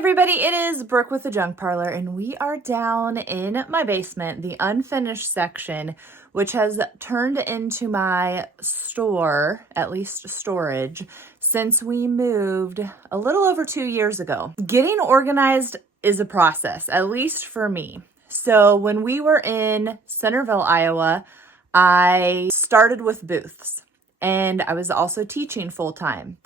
everybody, it is Brooke with the Junk Parlor, and we are down in my basement, the unfinished section, which has turned into my store, at least storage, since we moved a little over 2 years ago. Getting organized is a process, at least for me. So when we were in Centerville, Iowa, I started with booths, and I was also teaching full-time.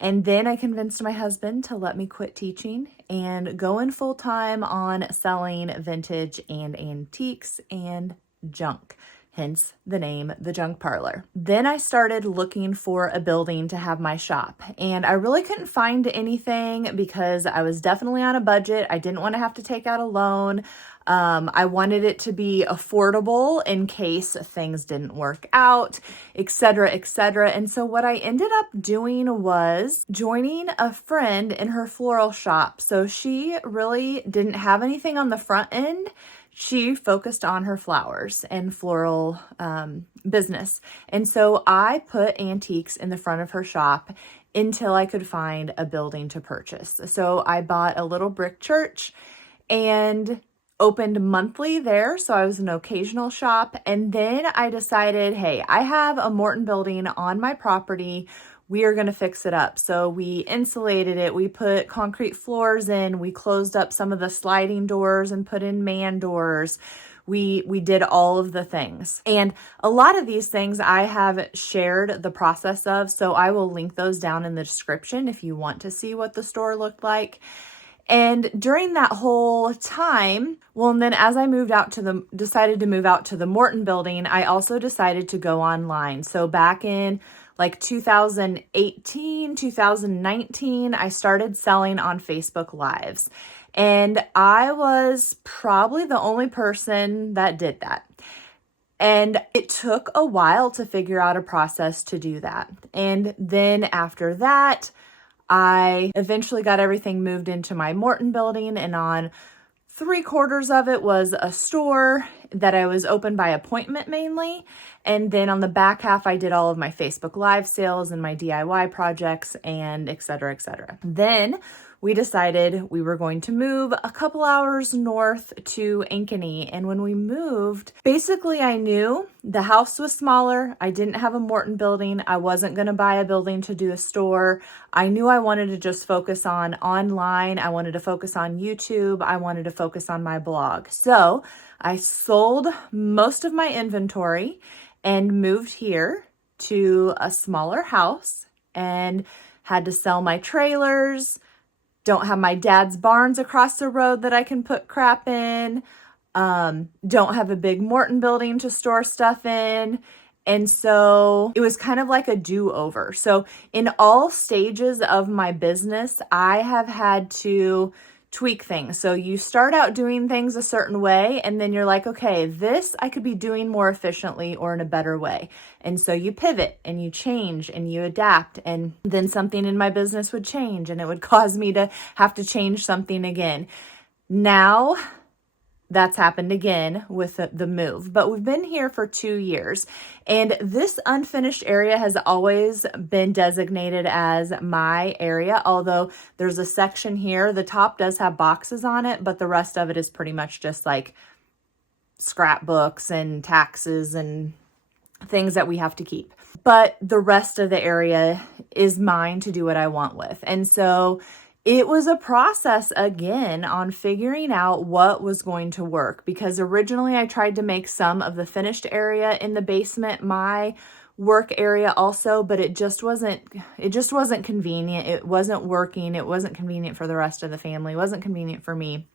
And then I convinced my husband to let me quit teaching and go in full time on selling vintage and antiques and junk, hence the name, the Junk Parlor. Then I started looking for a building to have my shop, and I really couldn't find anything because I was definitely on a budget. I didn't want to have to take out a loan. I wanted it to be affordable in case things didn't work out, etc., etc. And so what I ended up doing was joining a friend in her floral shop. So she really didn't have anything on the front end. She focused on her flowers and floral business. And so I put antiques in the front of her shop until I could find a building to purchase. So I bought a little brick church and opened monthly there. So I was an occasional shop. And then I decided, hey, I have a Morton building on my property. We are going to fix it up. So we insulated it. We put concrete floors in. We closed up some of the sliding doors and put in man doors. We did all of the things. And a lot of these things I have shared the process of. So I will link those down in the description if you want to see what the store looked like. And during that whole time, well, and then as I decided to move out to the Morton building, I also decided to go online. So back in like 2018, 2019, I started selling on Facebook Lives. And I was probably the only person that did that. And it took a while to figure out a process to do that. And then after that, I eventually got everything moved into my Morton building, and on 3/4 of it was a store that I was open by appointment mainly. And then on the back half, I did all of my Facebook Live sales and my DIY projects and et cetera, et cetera. Then we decided we were going to move a couple hours north to Ankeny. And when we moved, basically I knew the house was smaller. I didn't have a Morton building. I wasn't going to buy a building to do a store. I knew I wanted to just focus on online. I wanted to focus on YouTube. I wanted to focus on my blog. So I sold most of my inventory and moved here to a smaller house and had to sell my trailers. Don't have my dad's barns across the road that I can put crap in. Don't have a big Morton building to store stuff in. And so it was kind of like a do-over. So in all stages of my business, I have had to tweak things. So you start out doing things a certain way, and then you're like, okay, this I could be doing more efficiently or in a better way. And so you pivot and you change and you adapt, and then something in my business would change and it would cause me to have to change something again. Now that's happened again with the move, but we've been here for 2 years, and this unfinished area has always been designated as my area, although there's a section here. The top does have boxes on it, but the rest of it is pretty much just like scrapbooks and taxes and things that we have to keep. But the rest of the area is mine to do what I want with. And so it was a process again on figuring out what was going to work, because originally I tried to make some of the finished area in the basement my work area also, but it just wasn't convenient. It wasn't working. It wasn't convenient for the rest of the family. It wasn't convenient for me.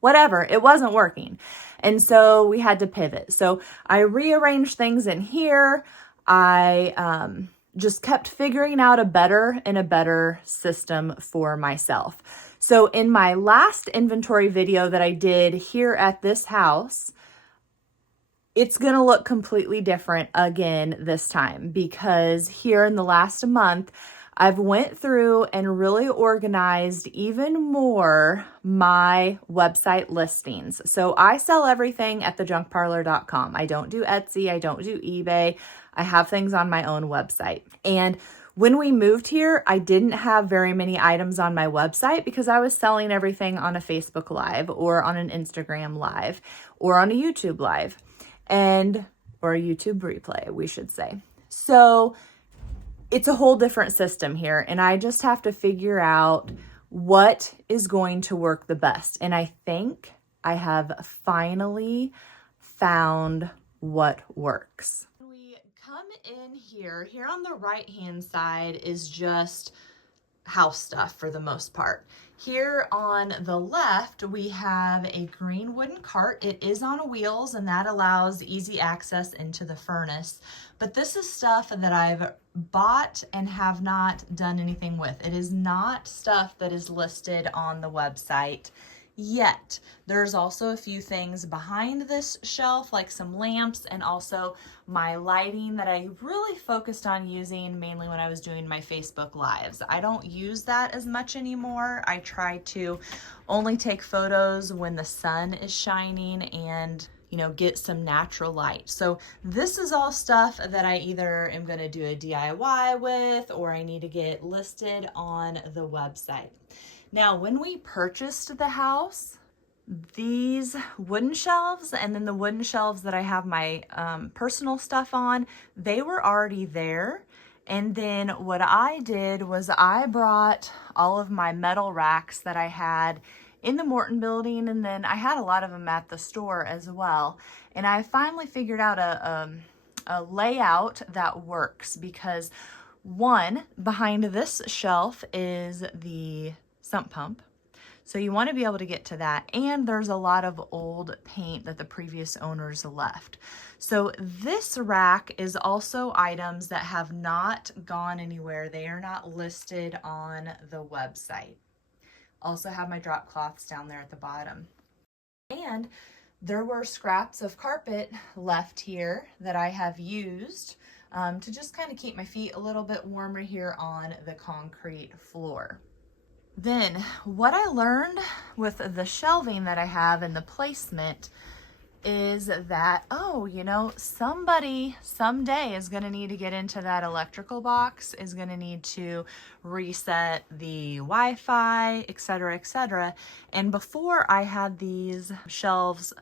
Whatever, it wasn't working. And so we had to pivot. So I rearranged things in here. I just kept figuring out a better system for myself. So in my last inventory video that I did here at this house, it's going to look completely different again this time, because here in the last month, I've went through and really organized even more my website listings. So I sell everything at thejunkparlor.com. I don't do Etsy. I don't do eBay. I have things on my own website. And When we moved here, I didn't have very many items on my website because I was selling everything on a Facebook Live or on an Instagram Live or on a YouTube Live or a YouTube replay, we should say. So it's a whole different system here, and I just have to figure out what is going to work the best. And I think I have finally found what works. When we come in here on the right hand side is just house stuff for the most part. Here on the left, we have a green wooden cart. It is on wheels, and that allows easy access into the furnace. But this is stuff that I've bought and have not done anything with. It is not stuff that is listed on the website yet. There's also a few things behind this shelf, like some lamps and also my lighting that I really focused on using mainly when I was doing my Facebook Lives. I don't use that as much anymore. I try to only take photos when the sun is shining and get some natural light. So this is all stuff that I either am going to do a DIY with or I need to get listed on the website. Now, when we purchased the house, these wooden shelves and then the wooden shelves that I have my personal stuff on, they were already there. And then what I did was I brought all of my metal racks that I had in the Morton building, and then I had a lot of them at the store as well. And I finally figured out a layout that works because one, behind this shelf is the sump pump. So you want to be able to get to that. And there's a lot of old paint that the previous owners left. So this rack is also items that have not gone anywhere. They are not listed on the website. Also have my drop cloths down there at the bottom. And there were scraps of carpet left here that I have used to just kind of keep my feet a little bit warmer here on the concrete floor. Then what I learned with the shelving that I have and the placement is that, somebody someday is going to need to get into that electrical box, is going to need to reset the Wi-Fi, etc., etc. And before I had these shelves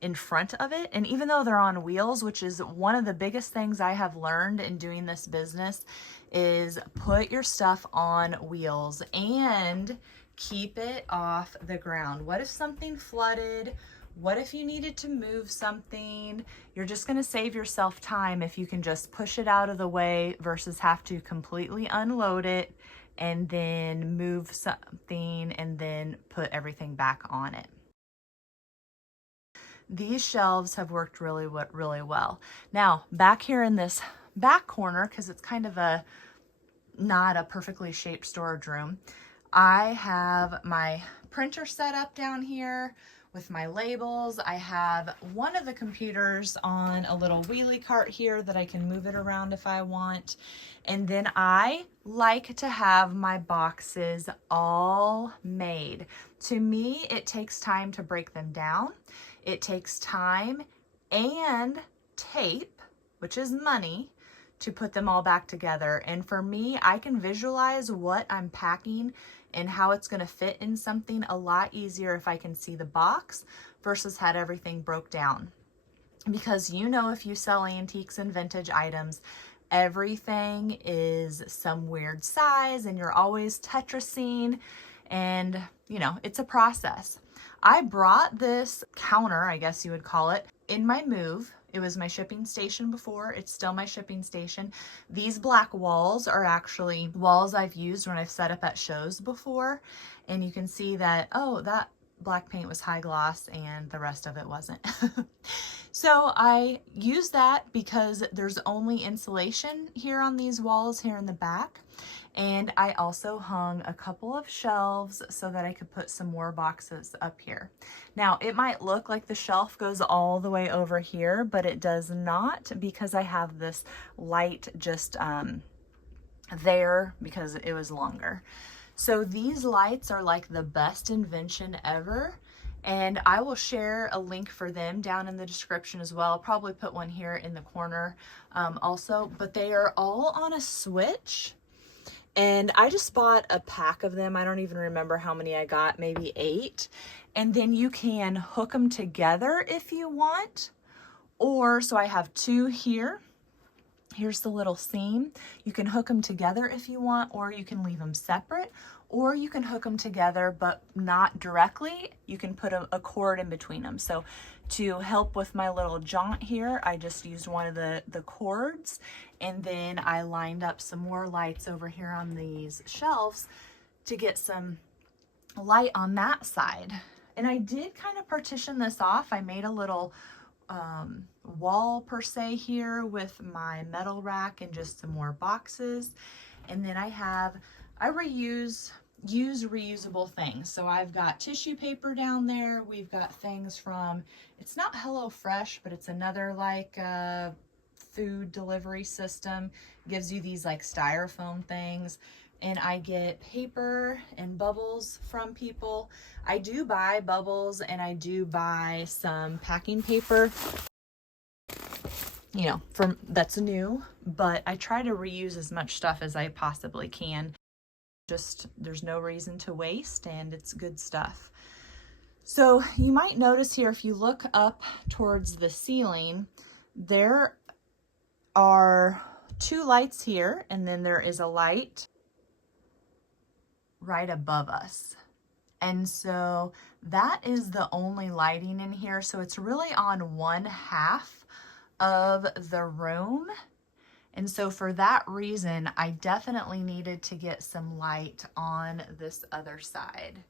in front of it, and even though they're on wheels, which is one of the biggest things I have learned in doing this business, is put your stuff on wheels and keep it off the ground. What if something flooded? What if you needed to move something? You're just going to save yourself time if you can just push it out of the way versus have to completely unload it and then move something and then put everything back on it. These shelves have worked really well. Now, back here in this back corner, because it's kind of not a perfectly shaped storage room, I have my printer set up down here with my labels. I have one of the computers on a little wheelie cart here that I can move it around if I want. And then I like to have my boxes all made. To me, it takes time to break them down. It takes time and tape, which is money, to put them all back together. And for me, I can visualize what I'm packing and how it's going to fit in something a lot easier if I can see the box versus had everything broke down. Because if you sell antiques and vintage items, everything is some weird size and you're always Tetrising, and it's a process. I brought this counter, I guess you would call it, in my move. It was my shipping station before. It's still my shipping station. These black walls are actually walls I've used when I've set up at shows before. And you can see that, that black paint was high gloss and the rest of it wasn't. So I use that because there's only insulation here on these walls here in the back. And I also hung a couple of shelves so that I could put some more boxes up here. Now, it might look like the shelf goes all the way over here, but it does not, because I have this light just there because it was longer. So these lights are like the best invention ever. And I will share a link for them down in the description as well. I'll probably put one here in the corner also, but they are all on a switch. And I just bought a pack of them. I don't even remember how many I got, maybe 8. And then you can hook them together if you want. Or, so I have 2 here. Here's the little seam. You can hook them together if you want, or you can leave them separate, or you can hook them together but not directly. You can put a cord in between them. So to help with my little jaunt here, I just used one of the cords, and then I lined up some more lights over here on these shelves to get some light on that side. And I did kind of partition this off. I made a little wall per se here with my metal rack and just some more boxes. And then I use reusable things. So I've got tissue paper down there. We've got things from, it's not HelloFresh, but it's another like food delivery system. It gives you these like styrofoam things. And I get paper and bubbles from people. I do buy bubbles and I do buy some packing paper, you know, that's new, but I try to reuse as much stuff as I possibly can. Just, there's no reason to waste, and it's good stuff. So you might notice here, if you look up towards the ceiling, there are 2 lights here, and then there is a light right above us. And so that is the only lighting in here. So it's really on one half of the room. And so for that reason, I definitely needed to get some light on this other side.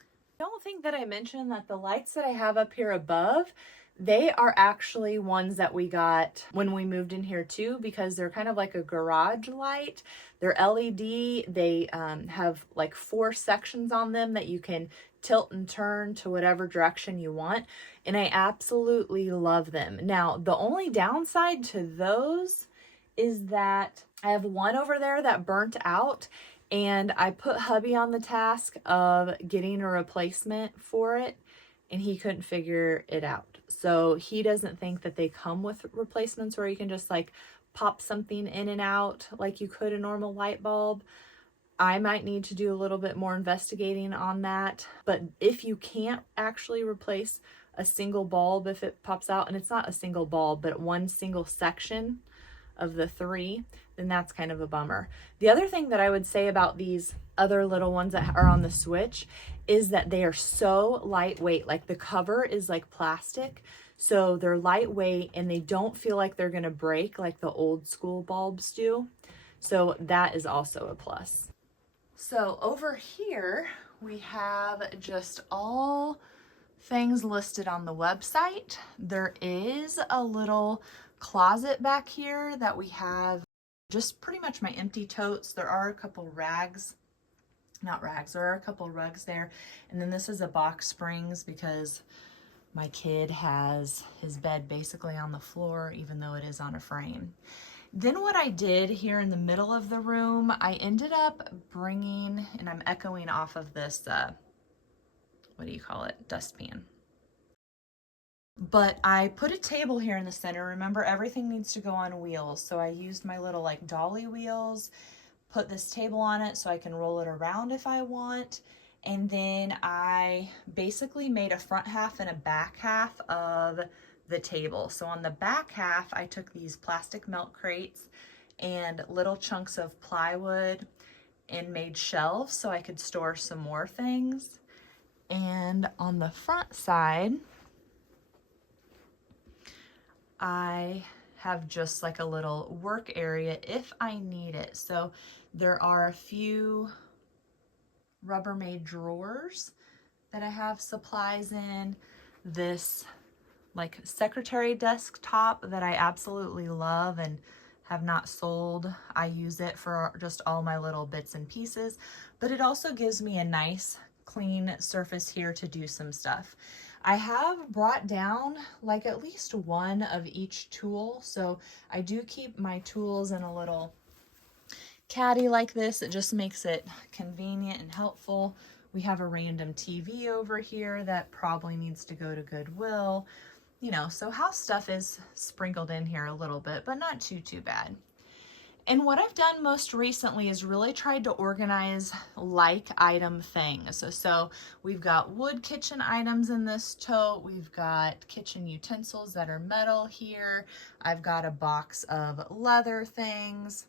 I don't think that I mentioned that the lights that I have up here above, they are actually ones that we got when we moved in here too, because they're kind of like a garage light. They're LED. They have like 4 sections on them that you can tilt and turn to whatever direction you want. And I absolutely love them. Now, the only downside to those is that I have one over there that burnt out, and I put hubby on the task of getting a replacement for it, and he couldn't figure it out. So he doesn't think that they come with replacements where you can just like pop something in and out like you could a normal light bulb. I might need to do a little bit more investigating on that. But if you can't actually replace a single bulb if it pops out, and it's not a single bulb, but one single section of the 3, then that's kind of a bummer. The other thing that I would say about these other little ones that are on the switch is that they are so lightweight. Like the cover is like plastic, so they're lightweight and they don't feel like they're gonna break like the old school bulbs do. So that is also a plus. So over here we have just all things listed on the website. There is a little closet back here that we have just pretty much my empty totes. There are a couple rags, not rags, there are a couple rugs there. And then this is a box springs because my kid has his bed basically on the floor, even though it is on a frame. Then what I did here in the middle of the room, I ended up bringing, and I'm echoing off of this, what do you call it? Dustpan. But I put a table here in the center. Remember, everything needs to go on wheels. So I used my little like dolly wheels, put this table on it so I can roll it around if I want. And then I basically made a front half and a back half of the table. So on the back half, I took these plastic milk crates and little chunks of plywood and made shelves so I could store some more things. And on the front side, I have just like a little work area if I need it. So there are a few Rubbermaid drawers that I have supplies in. This like secretary desktop that I absolutely love and have not sold. I use it for just all my little bits and pieces, but it also gives me a nice clean surface here to do some stuff. I have brought down like at least one of each tool. So I do keep my tools in a little caddy like this. It just makes it convenient and helpful. We have a random TV over here that probably needs to go to Goodwill. You know, so house stuff is sprinkled in here a little bit, but not too bad. And what I've done most recently is really tried to organize like item things. So we've got wood kitchen items in this tote. We've got kitchen utensils that are metal here. I've got a box of leather things,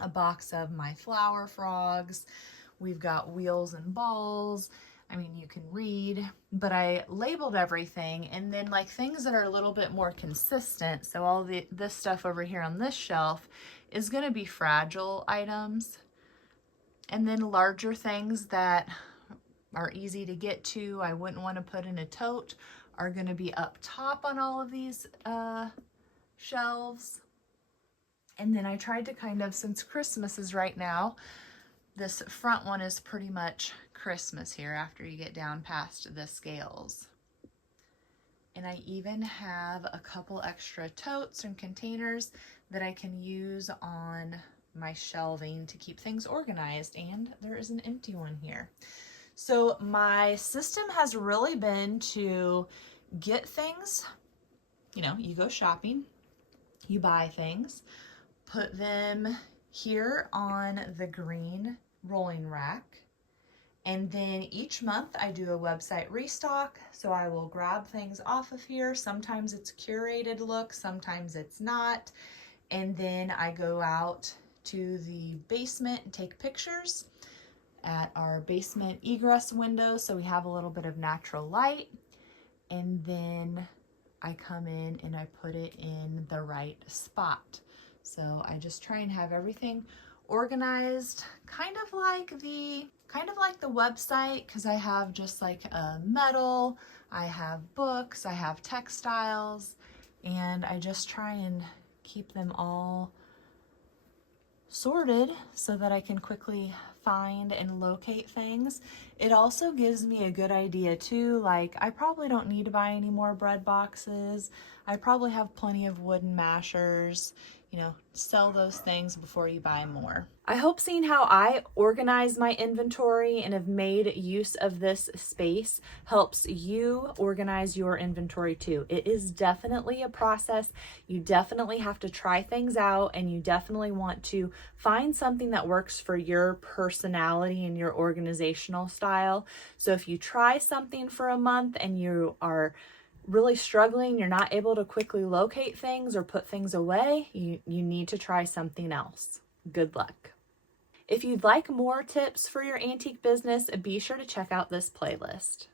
a box of my flower frogs. We've got wheels and balls. I mean, you can read, but I labeled everything, and then like things that are a little bit more consistent. So all this stuff over here on this shelf is going to be fragile items. And then larger things that are easy to get to, I wouldn't want to put in a tote, are going to be up top on all of these shelves. And then I tried to kind of, since Christmas is right now, this front one is pretty much Christmas here after you get down past the scales. And I even have a couple extra totes and containers that I can use on my shelving to keep things organized, and there is an empty one here. So my system has really been to get things, you know, you go shopping, you buy things, put them here on the green rolling rack. And then each month I do a website restock. So I will grab things off of here. Sometimes it's curated look, sometimes it's not. And then I go out to the basement and take pictures at our basement egress window so we have a little bit of natural light. And then I come in and I put it in the right spot. So I just try and have everything organized kind of like the website, because I have just like a metal, I have books, I have textiles, and I just try and keep them all sorted so that I can quickly find and locate things. It also gives me a good idea too, like I probably don't need to buy any more bread boxes. I probably have plenty of wooden mashers. You know, sell those things before you buy more. I hope seeing how I organize my inventory and have made use of this space helps you organize your inventory too. It is definitely a process. You definitely have to try things out, and you definitely want to find something that works for your personality and your organizational style. So if you try something for a month and you are really struggling, you're not able to quickly locate things or put things away, you need to try something else. Good luck. If you'd like more tips for your antique business, be sure to check out this playlist.